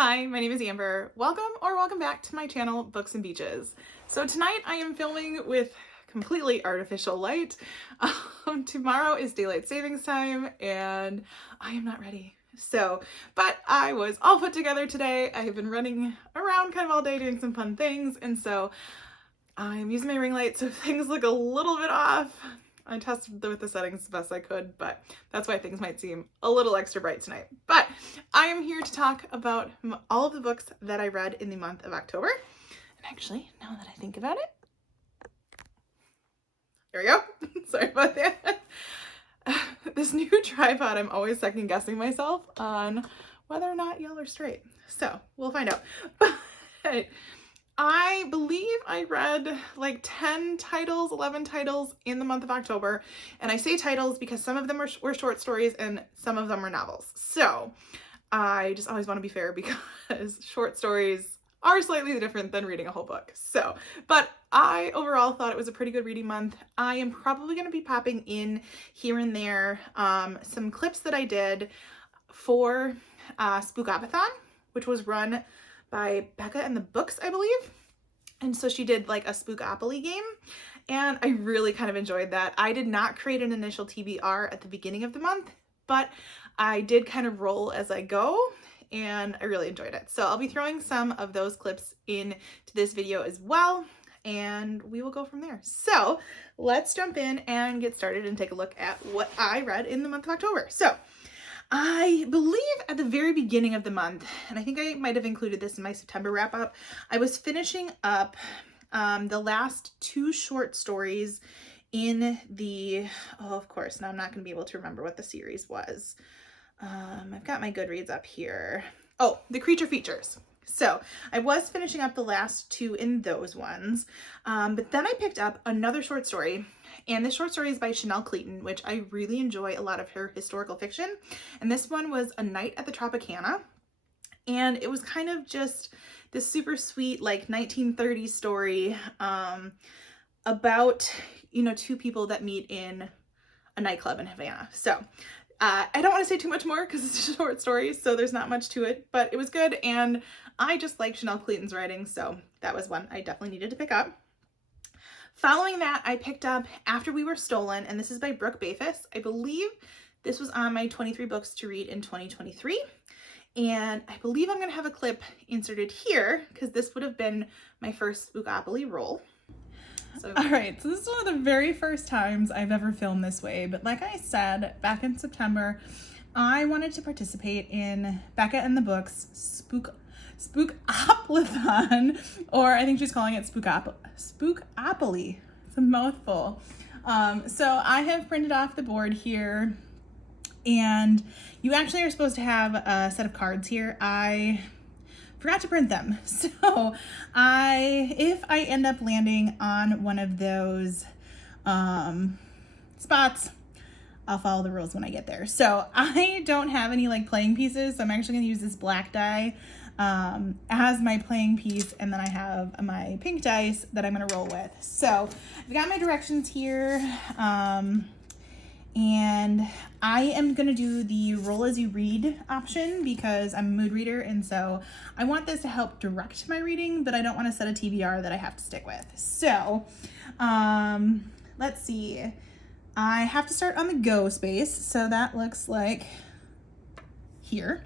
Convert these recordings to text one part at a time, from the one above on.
Hi, my name is Amber. Welcome back to my channel, Books and Beaches. So tonight I am filming with completely artificial light. Tomorrow is daylight savings time and I am not ready. But I was all put together today. I have been running around kind of all day doing some fun things, and so I'm using my ring light, so things look a little bit off. I tested with the settings the best I could, but that's why things might seem a little extra bright tonight. But I am here to talk about all of the books that I read in the month of October. And actually, now that I think about it, there we go. Sorry about that. This new tripod, I'm always second guessing myself on whether or not y'all are straight. So we'll find out. But I believe I read like 10 titles, 11 titles in the month of October. And I say titles because some of them were short stories and some of them were novels. So I just always want to be fair because short stories are slightly different than reading a whole book. But I overall thought it was a pretty good reading month. I am probably going to be popping in here and there some clips that I did for Spookopoly, which was run by Becca and the Books, I believe. And so she did like a Spookopoly game, and I really kind of enjoyed that. I did not create an initial TBR at the beginning of the month, but I did kind of roll as I go, and I really enjoyed it. So I'll be throwing some of those clips into this video as well, and we will go from there. So let's jump in and get started and take a look at what I read in the month of October. So I believe at the very beginning of the month, and I think I might have included this in my September wrap up, I was finishing up the last two short stories in the, of course, now I'm not going to be able to remember what the series was. I've got my Goodreads up here. Oh, the Creature Features. So I was finishing up the last two in those ones, but then I picked up another short story, and this short story is by Chanel Clayton, which I really enjoy a lot of her historical fiction. And this one was A Night at the Tropicana, and it was kind of just this super sweet like 1930s story about, you know, two people that meet in a nightclub in Havana. So I don't want to say too much more because it's a short story, so there's not much to it, but it was good, and I just like Chanel Clayton's writing, so that was one I definitely needed to pick up. Following that, I picked up After We Were Stolen, and this is by Brooke Bayfus. I believe this was on my 23 books to read in 2023, and I believe I'm going to have a clip inserted here because this would have been my first Spookopoly roll. All right, so this is one of the very first times I've ever filmed this way, but like I said, back in September, I wanted to participate in Becca and the Books Spookopoly, or I think she's calling it Spookopoly. It's a mouthful. So I have printed off the board here, and you actually are supposed to have a set of cards here. I forgot to print them. So if I end up landing on one of those spots, I'll follow the rules when I get there. So I don't have any like playing pieces, so I'm actually going to use this black die as my playing piece, and then I have my pink dice that I'm going to roll with. So I've got my directions here, and I am going to do the roll as you read option because I'm a mood reader, and so I want this to help direct my reading, but I don't want to set a TBR that I have to stick with. So let's see. I have to start on the go space, so that looks like here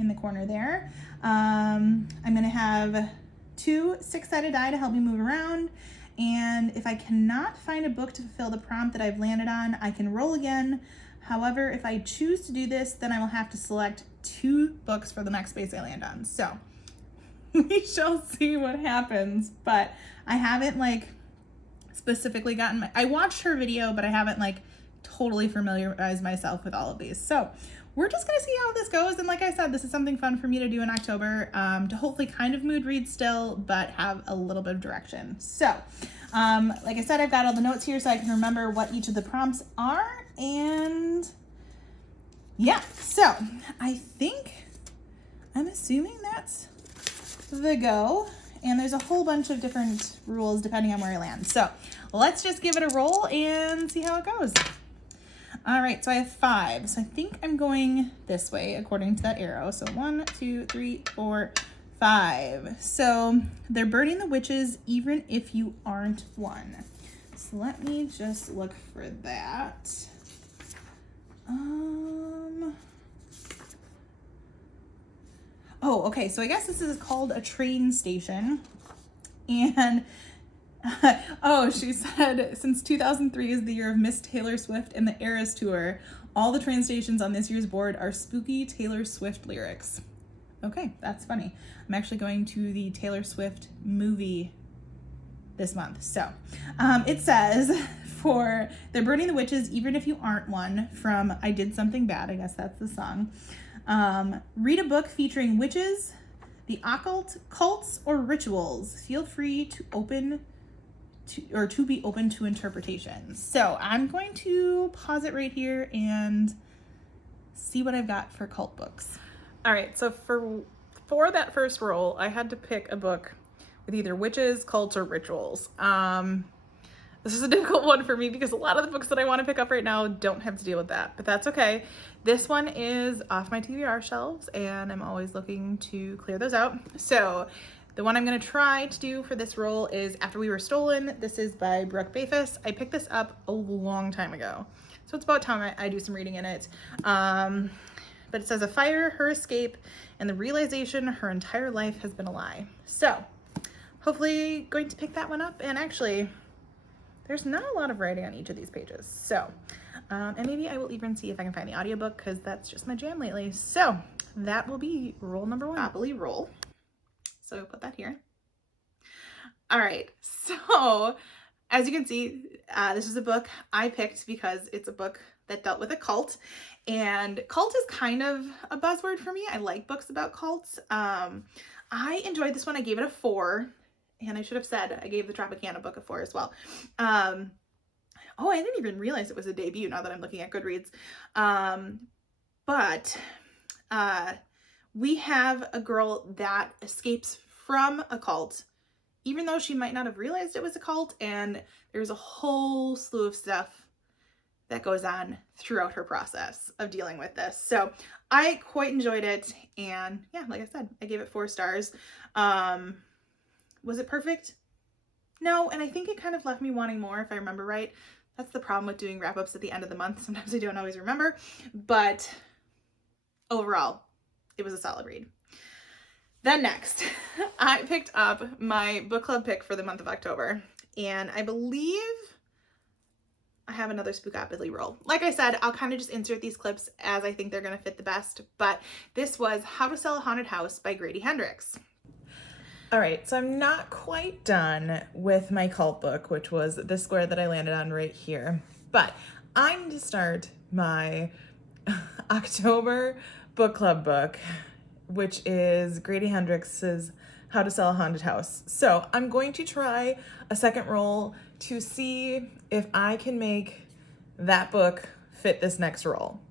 in the corner there. I'm going to have 2 6-sided die to help me move around. And if I cannot find a book to fulfill the prompt that I've landed on, I can roll again. However, if I choose to do this, then I will have to select 2 books for the next space I land on. So we shall see what happens, but I haven't like specifically gotten I watched her video, but I haven't like totally familiarized myself with all of these. So we're just going to see how this goes. And like I said, this is something fun for me to do in October, to hopefully kind of mood read still, but have a little bit of direction. So, like I said, I've got all the notes here so I can remember what each of the prompts are. And yeah, so I think, I'm assuming that's the go. And there's a whole bunch of different rules depending on where I land. So let's just give it a roll and see how it goes. All right, so I have 5. So I think I'm going this way according to that arrow. So 1, 2, 3, 4, 5. So they're burning the witches even if you aren't one. So let me just look for that. Oh, okay. So I guess this is called a train station. And oh, she said, since 2003 is the year of Miss Taylor Swift and the Eras Tour, all the train stations on this year's board are spooky Taylor Swift lyrics. Okay, that's funny. I'm actually going to the Taylor Swift movie this month. So it says, they're burning the witches even if you aren't one, from I Did Something Bad. I guess that's the song. Read a book featuring witches, the occult, cults, or rituals. Feel free to be open to interpretations. So I'm going to pause it right here and see what I've got for cult books. All right, so for that first roll, I had to pick a book with either witches, cults, or rituals. This is a difficult one for me because a lot of the books that I want to pick up right now don't have to deal with that, but that's okay. This one is off my TBR shelves and I'm always looking to clear those out. So the one I'm going to try to do for this roll is After We Were Stolen. This is by Brooke Bafus. I picked this up a long time ago, so it's about time I do some reading in it. But it says, a fire, her escape, and the realization her entire life has been a lie. So hopefully going to pick that one up. And actually, there's not a lot of writing on each of these pages. So, and maybe I will even see if I can find the audiobook because that's just my jam lately. So that will be roll number 1. Spookopoly roll. So put that here. All right. So as you can see, this is a book I picked because it's a book that dealt with a cult, and cult is kind of a buzzword for me. I like books about cults. I enjoyed this one. I gave it a 4. And I should have said I gave the Tropicana book a 4 as well. Oh, I didn't even realize it was a debut now that I'm looking at Goodreads. But we have a girl that escapes from a cult, even though she might not have realized it was a cult. And there's a whole slew of stuff that goes on throughout her process of dealing with this. So I quite enjoyed it. And yeah, like I said, I gave it 4 stars. Was it perfect? No, and I think it kind of left me wanting more, if I remember right. That's the problem with doing wrap-ups at the end of the month. Sometimes I don't always remember, but overall, it was a solid read. Then next, I picked up my book club pick for the month of October, and I believe I have another Spookopoly roll. Like I said, I'll kind of just insert these clips as I think they're going to fit the best, but this was How to Sell a Haunted House by Grady Hendrix. All right, so I'm not quite done with my cult book, which was the square that I landed on right here. But I need to start my October book club book, which is Grady Hendrix's How to Sell a Haunted House. So I'm going to try a second roll to see if I can make that book fit this next roll.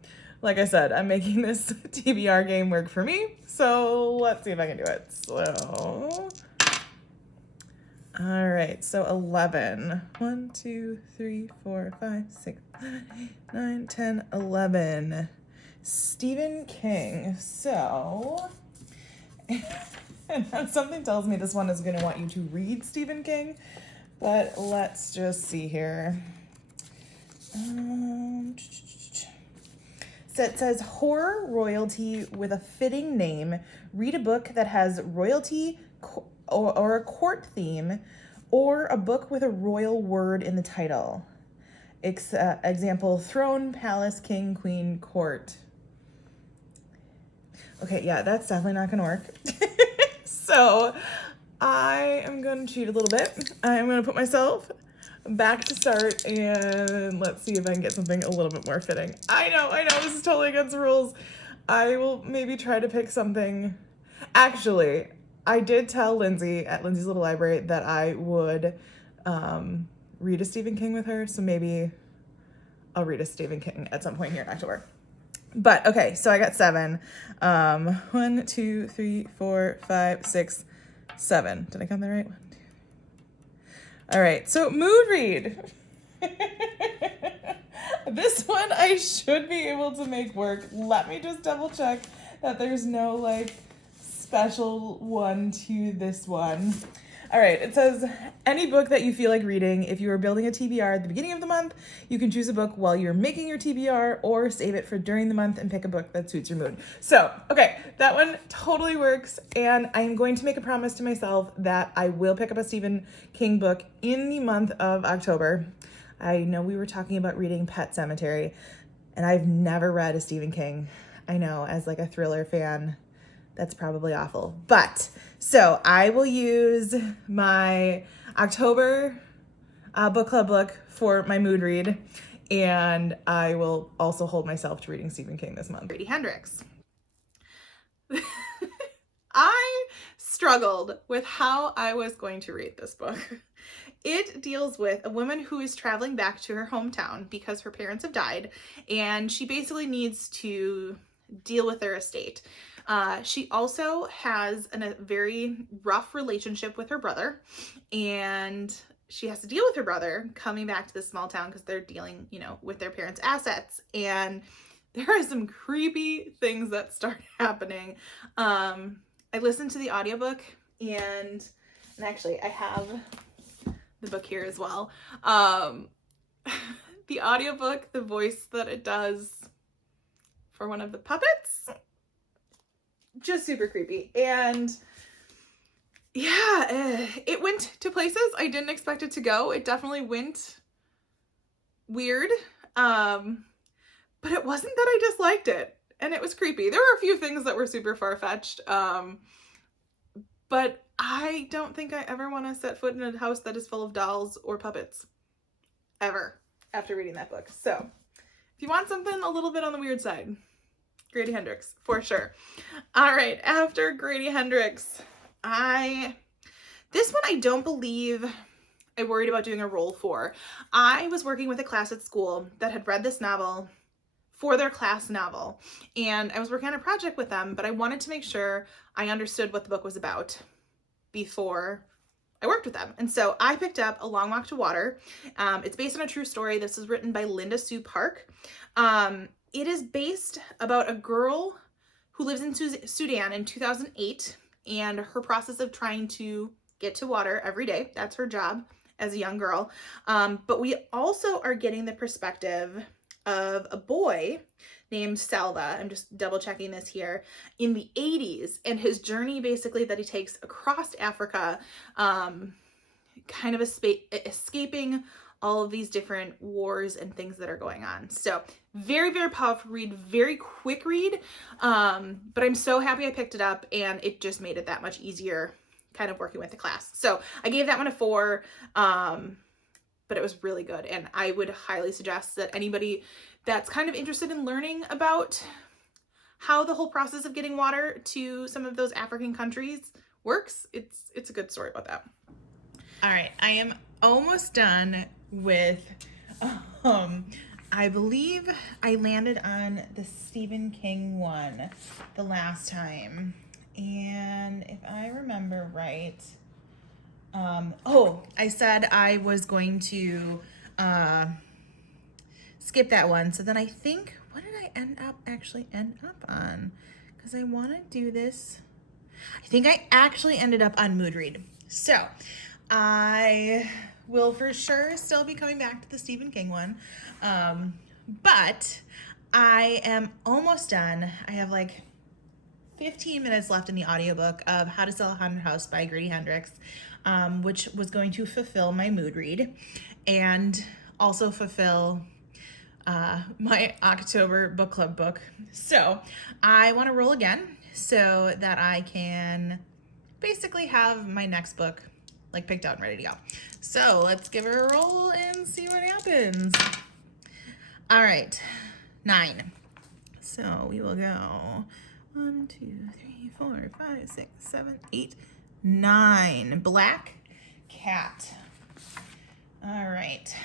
Like I said, I'm making this TBR game work for me, so let's see if I can do it. So, all right, so 11. 1, 2, 3, 4, 5, 6, 7, 8, 9, 10, 11. Stephen King. So, something tells me this one is going to want you to read Stephen King, but let's just see here. So it says, horror royalty with a fitting name. Read a book that has royalty or a court theme, or a book with a royal word in the title. Example, throne, palace, king, queen, court. Okay, yeah, that's definitely not gonna work. So I am gonna cheat a little bit. I'm gonna put myself back to start, and let's see if I can get something a little bit more fitting. I know, this is totally against the rules. I will maybe try to pick something. Actually, I did tell Lindsay at Lindsay's Little Library that I would read a Stephen King with her, so maybe I'll read a Stephen King at some point here in October. But okay, so I got 7. 1, 2, 3, 4, 5, 6, 7. Did I count that right? 1, 2. All right, so mood read. This one I should be able to make work. Let me just double check that there's no like special one to this one. All right, it says, any book that you feel like reading. If you are building a TBR at the beginning of the month, you can choose a book while you're making your TBR or save it for during the month and pick a book that suits your mood. So, okay, that one totally works. And I'm going to make a promise to myself that I will pick up a Stephen King book in the month of October. I know we were talking about reading Pet Sematary, and I've never read a Stephen King. I know, as like a thriller fan, that's probably awful. But so I will use my October book club book for my mood read, and I will also hold myself to reading Stephen King this month. Grady Hendrix. I struggled with how I was going to read this book. It deals with a woman who is traveling back to her hometown because her parents have died, and she basically needs to deal with their estate. She also has a very rough relationship with her brother, and she has to deal with her brother coming back to this small town because they're dealing, with their parents' assets. And there are some creepy things that start happening. I listened to the audiobook, and actually I have the book here as well. The audiobook, the voice that it does for one of the puppets, just super creepy. And yeah, it went to places I didn't expect it to go. It definitely went weird. But it wasn't that I disliked it, and it was creepy. There were a few things that were super far-fetched. But I don't think I ever want to set foot in a house that is full of dolls or puppets. Ever. After reading that book. So, if you want something a little bit on the weird side, Grady Hendrix, for sure. All right, after Grady Hendrix, this one I don't believe I worried about doing a roll for. I was working with a class at school that had read this novel for their class novel, and I was working on a project with them, but I wanted to make sure I understood what the book was about before I worked with them. And so I picked up A Long Walk to Water. It's based on a true story. This is written by Linda Sue Park. It is based about a girl who lives in Sudan in 2008, and her process of trying to get to water every day. That's her job as a young girl. But we also are getting the perspective of a boy named Salva. I'm just double checking this here, in the 80s, and his journey basically that he takes across Africa, kind of escaping all of these different wars and things that are going on. So very, very powerful read, very quick read. But I'm so happy I picked it up, and it just made it that much easier kind of working with the class. So I gave that one a 4. But it was really good. And I would highly suggest that anybody that's kind of interested in learning about how the whole process of getting water to some of those African countries works, it's a good story about that. All right, I am almost done with, I believe I landed on the Stephen King one the last time. And if I remember right, I said I was going to skip that one. So then I think, what did I end up on? Because I want to do this. I think I actually ended up on Mood Read. So I will for sure still be coming back to the Stephen King one. But I am almost done. I have like 15 minutes left in the audiobook of How to Sell a Haunted House by Grady Hendrix, which was going to fulfill my mood read and also fulfill my October book club book. So I want to roll again so that I can basically have my next book like picked out and ready to go. So let's give her a roll and see what happens. All right, 9. So we will go 1, 2, 3, 4, 5, 6, 7, 8, 9. Black Cat. All right.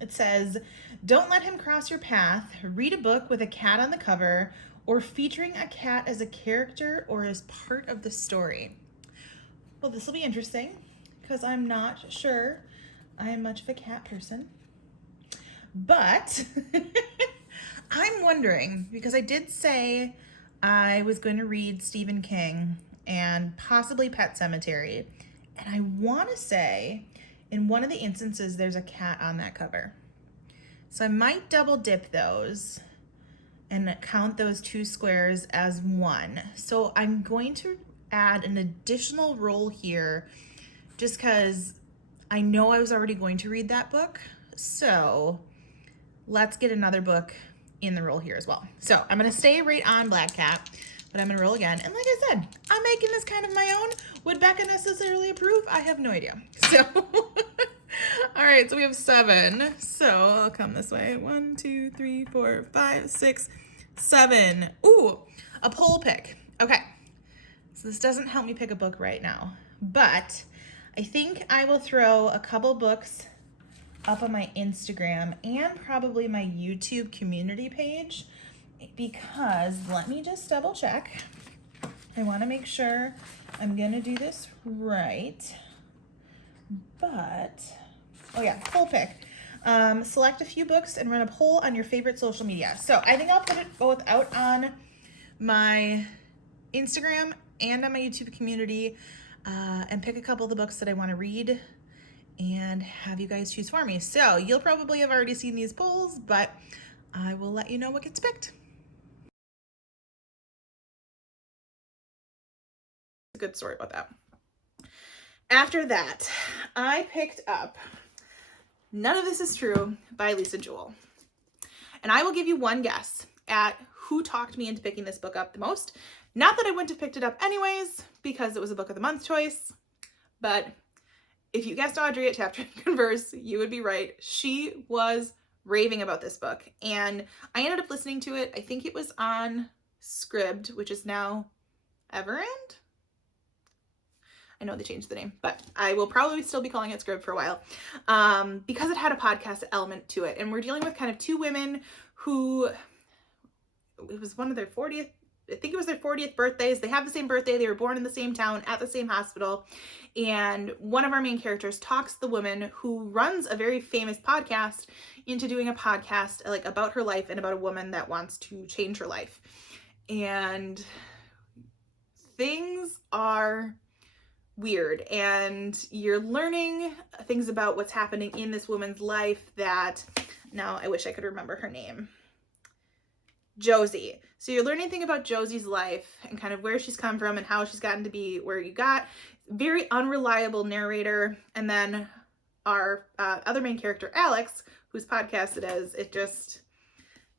It says, don't let him cross your path. Read a book with a cat on the cover or featuring a cat as a character or as part of the story. Well, this will be interesting because I'm not sure I am much of a cat person. But I'm wondering, because I did say I was going to read Stephen King and possibly Pet Sematary, and I want to say in one of the instances there's a cat on that cover. So I might double dip those and count those 2 squares as 1. So I'm going to add an additional roll here just because I know I was already going to read that book. So let's get another book in the roll here as well. So I'm going to stay right on Black Cat, but I'm going to roll again. And like I said, I'm making this kind of my own. Would Becca necessarily approve? I have no idea. So, all right, so we have 7. So I'll come this way. 1, 2, 3, 4, 5, 6, 7. Ooh, a poll pick. Okay, so this doesn't help me pick a book right now, but I think I will throw a couple books up on my Instagram and probably my YouTube community page, because let me just double check. I want to make sure I'm going to do this right. But, oh yeah, poll pick. Select a few books and run a poll on your favorite social media. So I think I'll put it both out on my Instagram and on my YouTube community, and pick a couple of the books that I want to read and have you guys choose for me. So you'll probably have already seen these polls, but I will let you know what gets picked. A good story about that. After that, I picked up None of This Is True by Lisa Jewell. And I will give you one guess at who talked me into picking this book up the most. Not that I wouldn't have picked it up anyways, because it was a book of the month choice, but if you guessed Audrey at Chapter and Converse, you would be right. She was raving about this book, and I ended up listening to it. I think it was on Scribd, which is now Everend. I know they changed the name, but I will probably still be calling it Scribd for a while, because it had a podcast element to it, and we're dealing with kind of 2 women who, it was one of their 40th, I think it was their 40th birthdays. They have the same birthday. They were born in the same town at the same hospital. And one of our main characters talks the woman who runs a very famous podcast into doing a podcast like about her life and about a woman that wants to change her life. And things are weird, and you're learning things about what's happening in this woman's life that, now I wish I could remember her name. Josie. So you're learning things about Josie's life and kind of where she's come from and how she's gotten to be where you got. Very unreliable narrator. And then our other main character, Alex, whose podcast it is,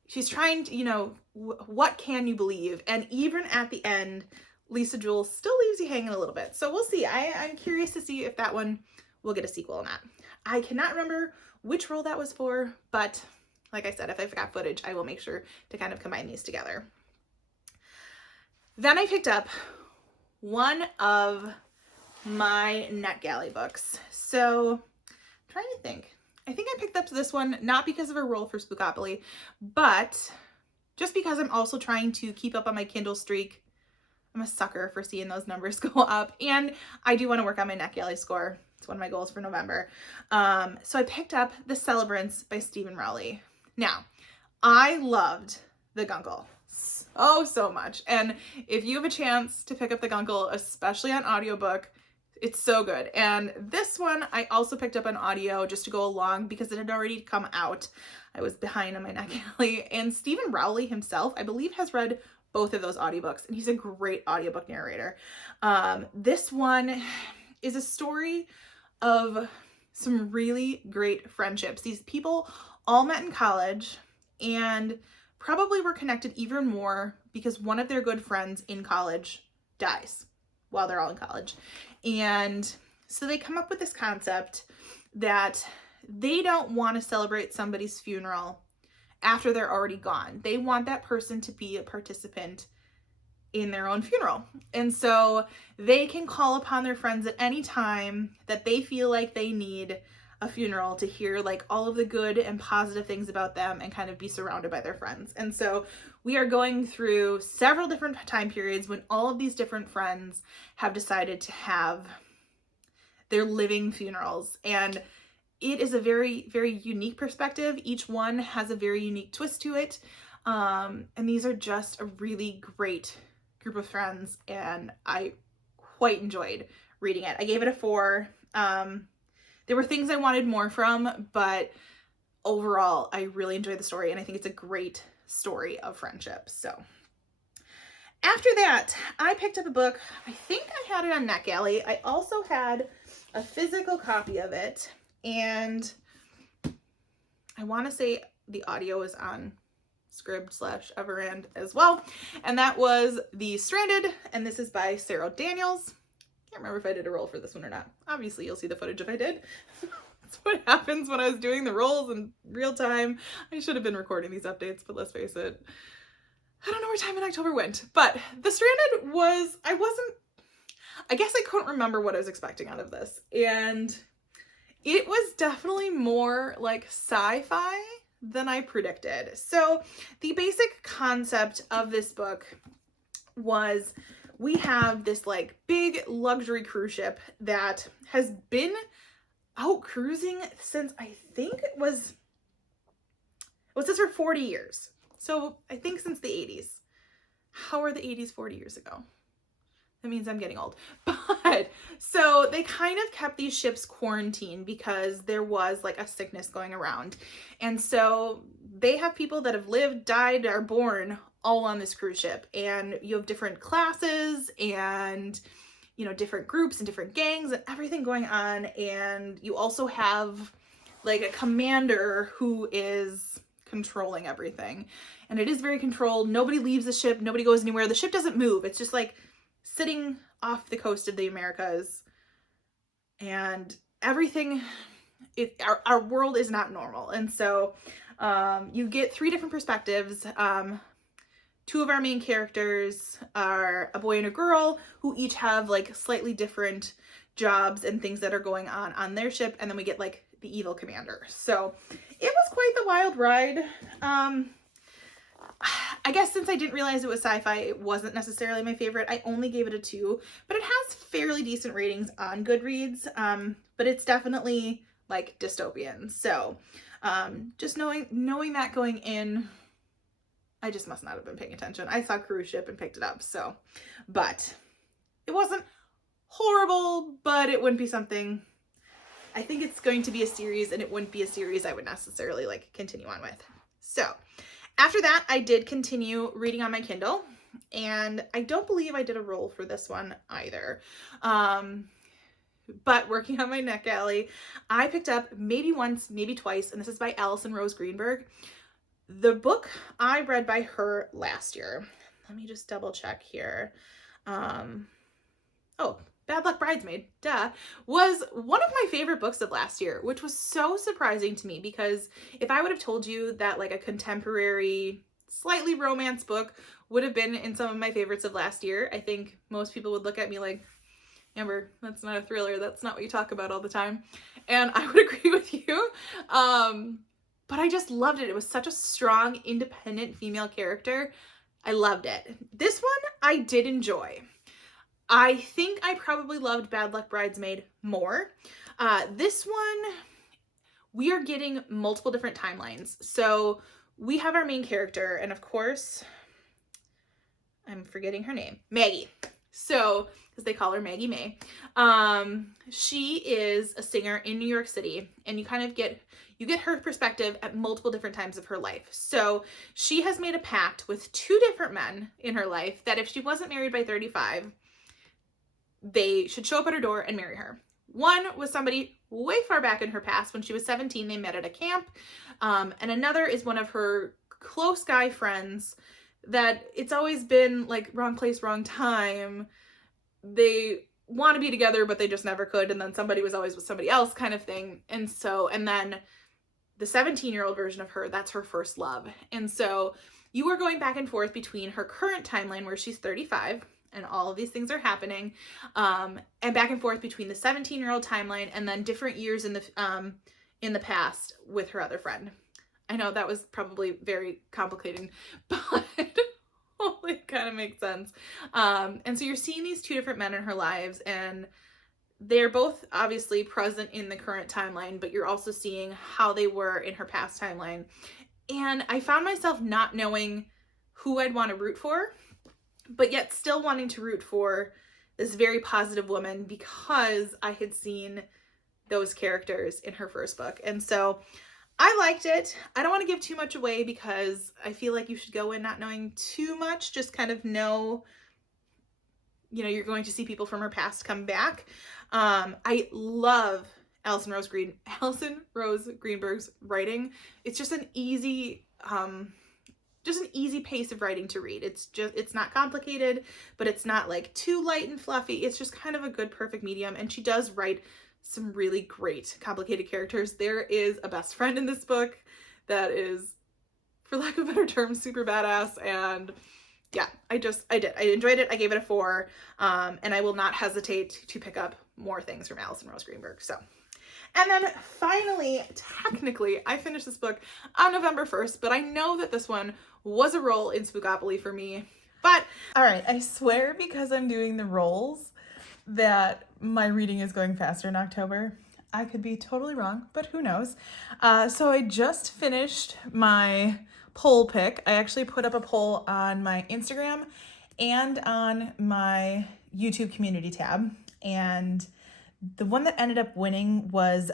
she's trying to, what can you believe? And even at the end, Lisa Jewell still leaves you hanging a little bit. So we'll see. I'm curious to see if that one will get a sequel or not. I cannot remember which role that was for, but like I said, if I've got footage, I will make sure to kind of combine these together. Then I picked up one of my Netgalley books. So I'm trying to think. I think I picked up this one not because of a role for Spookopoly, but just because I'm also trying to keep up on my Kindle streak. I'm a sucker for seeing those numbers go up, and I do want to work on my Netgalley score. It's one of my goals for November. So I picked up The Celebrants by Stephen Rowley. Now, I loved The Guncle so much. And if you have a chance to pick up The Guncle, especially on audiobook, it's so good. And this one I also picked up on audio just to go along because it had already come out. I was behind on my Netgalley. And Stephen Rowley himself, I believe, has read both of those audiobooks, and he's a great audiobook narrator. This one is a story of some really great friendships. These people all met in college and probably were connected even more because one of their good friends in college dies while they're all in college. And so they come up with this concept that they don't want to celebrate somebody's funeral after they're already gone. They want that person to be a participant in their own funeral. And so they can call upon their friends at any time that they feel like they need a funeral to hear like all of the good and positive things about them and kind of be surrounded by their friends. And so we are going through several different time periods when all of these different friends have decided to have their living funerals. And it is a very, very unique perspective. Each one has a very unique twist to it. And these are just a really great group of friends, and I quite enjoyed reading it. I gave it a 4. There were things I wanted more from, but overall, I really enjoyed the story, and I think it's a great story of friendship. So after that, I picked up a book. I think I had it on Netgalley. I also had a physical copy of it, and I want to say the audio is on Scribd/Everand as well. And that was The Stranded, and this is by Sarah Daniels. Can't remember if I did a roll for this one or not. Obviously, you'll see the footage if I did. That's what happens when I was doing the rolls in real time. I should have been recording these updates, but let's face it, I don't know where time in October went. But The Stranded was, I guess I couldn't remember what I was expecting out of this. And it was definitely more like sci-fi than I predicted. So the basic concept of this book was, we have this like big luxury cruise ship that has been out cruising since I think it was this for 40 years. So I think since the 80s. How are the 80s 40 years ago? That means I'm getting old. But so they kind of kept these ships quarantined because there was like a sickness going around. And so they have people that have lived, died, are born all on this cruise ship. And you have different classes and, you know, different groups and different gangs and everything going on. And you also have like a commander who is controlling everything. And it is very controlled. Nobody leaves the ship. Nobody goes anywhere. The ship doesn't move. It's just like sitting off the coast of the Americas, and everything, our world is not normal. And so you get 3 different perspectives. 2 of our main characters are a boy and a girl who each have like slightly different jobs and things that are going on their ship. And then we get like the evil commander. So it was quite the wild ride. I guess since I didn't realize it was sci-fi, it wasn't necessarily my favorite. I only gave it a 2, but it has fairly decent ratings on Goodreads. But it's definitely like dystopian. So just knowing that going in, I just must not have been paying attention. I saw cruise ship and picked it up. So, but it wasn't horrible, but it wouldn't be something. I think it's going to be a series, and it wouldn't be a series I would necessarily like continue on with. So after that, I did continue reading on my Kindle, and I don't believe I did a roll for this one either. But working on my Netgalley, I picked up Maybe Once, Maybe Twice, and this is by Allison Rose Greenberg. The book I read by her last year. Let me just double check here. Oh, Bad Luck Bridesmaid, duh, was one of my favorite books of last year, which was so surprising to me, because if I would have told you that like a contemporary, slightly romance book would have been in some of my favorites of last year, I think most people would look at me like, Amber, that's not a thriller. That's not what you talk about all the time. And I would agree with you. But I just loved it. It was such a strong, independent female character. I loved it. This one I did enjoy. I think I probably loved Bad Luck Bridesmaid more. This one, we are getting multiple different timelines. So we have our main character, and of course, I'm forgetting her name, Maggie. So, because they call her Maggie May. She is a singer in New York City, and you kind of get her perspective at multiple different times of her life. So she has made a pact with 2 different men in her life that if she wasn't married by 35, they should show up at her door and marry her. One was somebody way far back in her past when she was 17. They met at a camp. And another is one of her close guy friends that it's always been like wrong place, wrong time. They want to be together, but they just never could. And then somebody was always with somebody else kind of thing. And then the 17-year-old version of her, that's her first love. And so you are going back and forth between her current timeline where she's 35 and all of these things are happening, and back and forth between the 17-year-old timeline and then different years in the past with her other friend. I know that was probably very complicated, but it kind of makes sense. And so you're seeing these 2 different men in her lives, and they're both obviously present in the current timeline, but you're also seeing how they were in her past timeline. And I found myself not knowing who I'd want to root for, but yet still wanting to root for this very positive woman because I had seen those characters in her first book. And so I liked it. I don't want to give too much away because I feel like you should go in not knowing too much, just kind of know, you know, you're going to see people from her past come back. I love Alison Rose Greenberg's writing. It's just an easy pace of writing to read. It's not complicated, but it's not like too light and fluffy. It's just kind of a good, perfect medium. And she does write some really great, complicated characters. There is a best friend in this book that is, for lack of a better term, super badass. And yeah, I enjoyed it. I gave it a 4. And I will not hesitate to pick up more things from Alison Rose Greenberg. So, and then finally, technically, I finished this book on November 1st, but I know that this one was a roll in Spookopoly for me. But all right, I swear because I'm doing the rolls that my reading is going faster in October. I could be totally wrong, but who knows? So I just finished my poll pick. I actually put up a poll on my Instagram and on my YouTube community tab. And the one that ended up winning was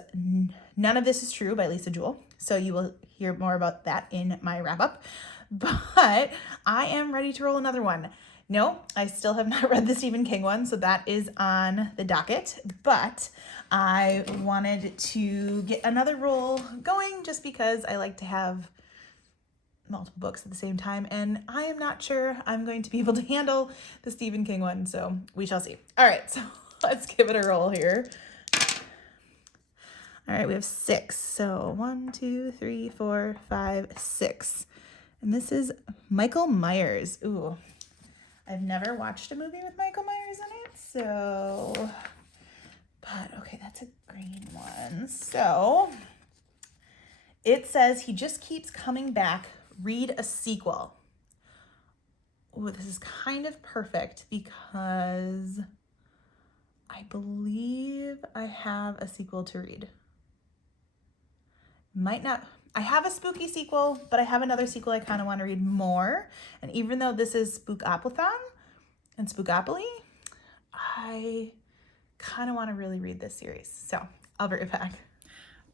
None of This Is True by Lisa Jewell. So you will hear more about that in my wrap up. But I am ready to roll another one. No, I still have not read the Stephen King one, so that is on the docket. But I wanted to get another roll going just because I like to have multiple books at the same time, and I am not sure I'm going to be able to handle the Stephen King one, so we shall see. All right, so let's give it a roll here. All right, we have 6. So 1, 2, 3, 4, 5, 6. And this is Michael Myers. Ooh, I've never watched a movie with Michael Myers in it, so, but okay, that's a green one. So it says he just keeps coming back. Read a sequel. Oh, this is kind of perfect because I believe I have a sequel to read. Might not. I have a spooky sequel, but I have another sequel I kind of want to read more. And even though this is Spookopoly and Spookopoly, I kind of want to really read this series. So I'll be right back.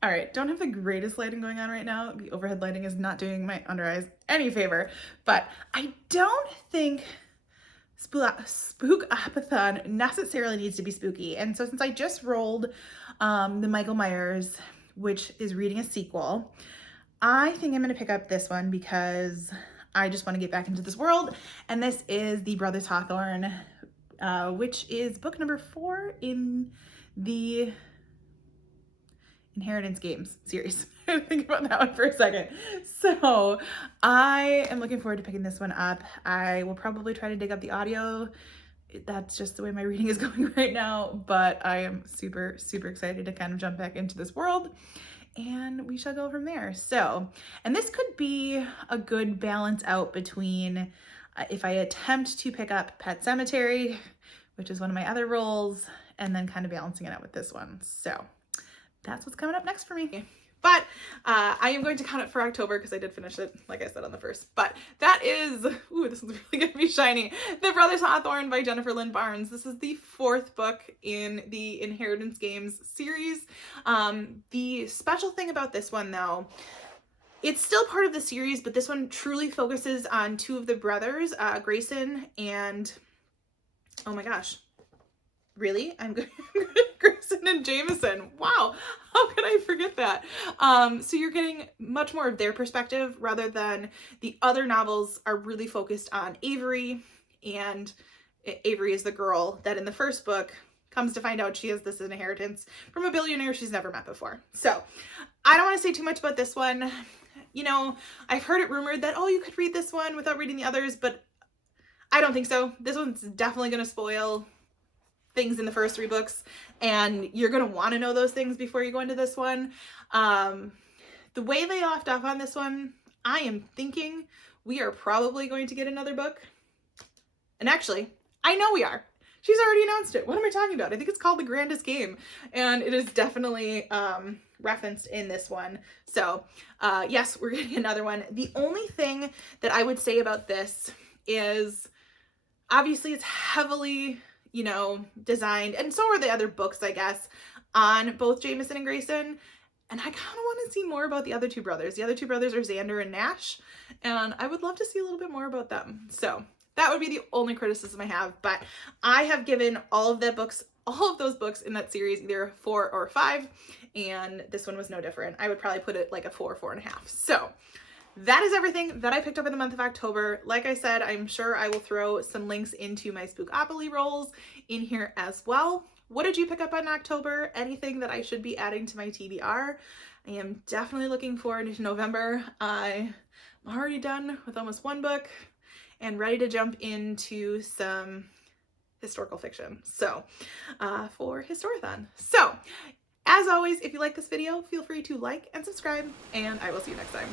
All right, don't have the greatest lighting going on right now. The overhead lighting is not doing my under eyes any favor, but I don't think Spookopoly necessarily needs to be spooky. And so since I just rolled the Michael Myers, which is reading a sequel, I think I'm going to pick up this one because I just want to get back into this world. And this is The Brothers Hawthorne, which is book number 4 in the Inheritance Games series. Think about that one for a second. So I am looking forward to picking this one up. I will probably try to dig up the audio. That's just the way my reading is going right now, but I am super, super excited to kind of jump back into this world, and we shall go from there. So, and this could be a good balance out between if I attempt to pick up Pet Sematary, which is one of my other roles, and then kind of balancing it out with this one. So that's what's coming up next for me. But I am going to count it for October because I did finish it, like I said, on the 1st. But that is, ooh, this is really going to be shiny. The Brothers Hawthorne by Jennifer Lynn Barnes. This is the 4th book in the Inheritance Games series. The special thing about this one, though, it's still part of the series, but this one truly focuses on 2 of the brothers, Grayson and, oh my gosh, really? I'm good. Grayson and Jameson. Wow. How could I forget that? So you're getting much more of their perspective rather than the other novels are really focused on Avery, and Avery is the girl that in the first book comes to find out she has this inheritance from a billionaire she's never met before. So I don't want to say too much about this one. You know, I've heard it rumored that, oh, you could read this one without reading the others, but I don't think so. This one's definitely going to spoil things in the first 3 books, and you're going to want to know those things before you go into this one. The way they left off on this one, I am thinking we are probably going to get another book. And actually, I know we are, She's already announced it. What am I talking about? I think it's called The Grandest Game, and it is definitely referenced in this one. So yes, we're getting another one. The only thing that I would say about this is obviously it's heavily, you know, designed, and so are the other books, I guess, on both Jameson and Grayson. And I kind of want to see more about the other two brothers. The other two brothers are Xander and Nash, and I would love to see a little bit more about them. So that would be the only criticism I have, but I have given all of those books in that series either a 4 or a 5, and this one was no different. I would probably put it like a 4, 4.5. So that is everything that I picked up in the month of October. Like I said, I'm sure I will throw some links into my Spookopoly rolls in here as well. What did you pick up in October? Anything that I should be adding to my TBR? I am definitely looking forward to November. I'm already done with almost one book and ready to jump into some historical fiction. So for Historathon. So as always, if you like this video, feel free to like and subscribe, and I will see you next time.